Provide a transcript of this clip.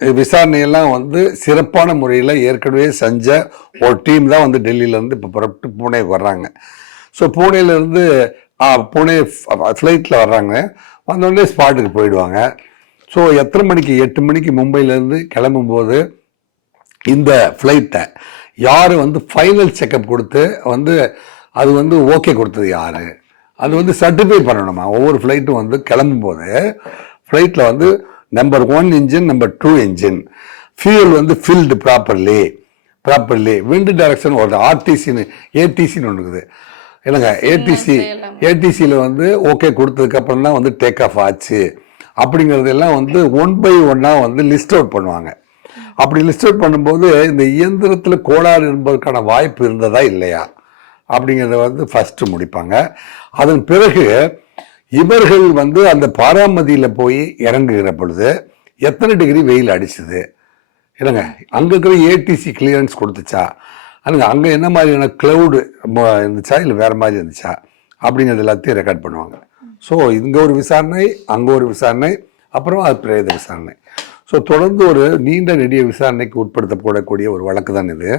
விசாரணையெல்லாம் வந்து சிறப்பான முறையில் ஏற்கனவே செஞ்ச ஒரு டீம் தான் வந்து டெல்லியிலேருந்து இப்போ புறப்பட்டு பூனேக்கு வர்றாங்க. ஸோ பூனேலேருந்து பூனே ஃப்ளைட்டில் வர்றாங்க. வந்தோடனே ஸ்பாட்டுக்கு போயிடுவாங்க. ஸோ எத்தனை மணிக்கு 8 மணிக்கு மும்பையிலேருந்து கிளம்பும்போது இந்த ஃப்ளைட்டை யார் வந்து ஃபைனல் செக்கப் கொடுத்து வந்து அது வந்து ஓகே கொடுத்தது யார், அது வந்து சர்டிஃபை பண்ணணுமா. ஒவ்வொரு ஃப்ளைட்டும் வந்து கிளம்பும்போது ஃப்ளைட்டில் வந்து number 1 engine, number 2 engine, fuel வந்து ஃபில்டு ப்ராப்பர்லி, விண்டு டைரக்ஷன் ஒரு ஆர்டிசின்னு ஏடிசின்னு ஒன்று இருக்குது இல்லைங்க. ஏடிசியில் வந்து ஓகே கொடுத்ததுக்கப்புறம் தான் வந்து டேக் ஆஃப் ஆச்சு அப்படிங்கிறதெல்லாம் வந்து 1 by 1 வந்து லிஸ்ட் அவுட் பண்ணுவாங்க. அப்படி லிஸ்ட் அவுட் பண்ணும்போது இந்த இயந்திரத்தில் கோளாறு என்பதற்கான வாய்ப்பு இருந்ததா இல்லையா அப்படிங்கிறத வந்து ஃபஸ்ட்டு முடிப்பாங்க. அதன் பிறகு இவர்கள் வந்து அந்த பாராமதியில் போய் இறங்குகிற பொழுது எத்தனை டிகிரி வெயில் அடிச்சுது இல்லைங்க, அங்கே இருக்கிற ஏடிசி கிளியரன்ஸ் கொடுத்துச்சா, இல்லைங்க அங்கே என்ன மாதிரியான க்ளவுடு இருந்துச்சா இல்லை வேறு மாதிரி இருந்துச்சா அப்படிங்கிறது எல்லாத்தையும் ரெக்கார்ட் பண்ணுவாங்க. ஸோ இங்கே ஒரு விசாரணை, அங்கே ஒரு விசாரணை, அப்புறம் அது பிரேத விசாரணை. ஸோ தொடர்ந்து ஒரு நீண்ட நெடிய விசாரணைக்கு உட்படுத்தப்படக்கூடிய ஒரு வழக்கு தான் இது.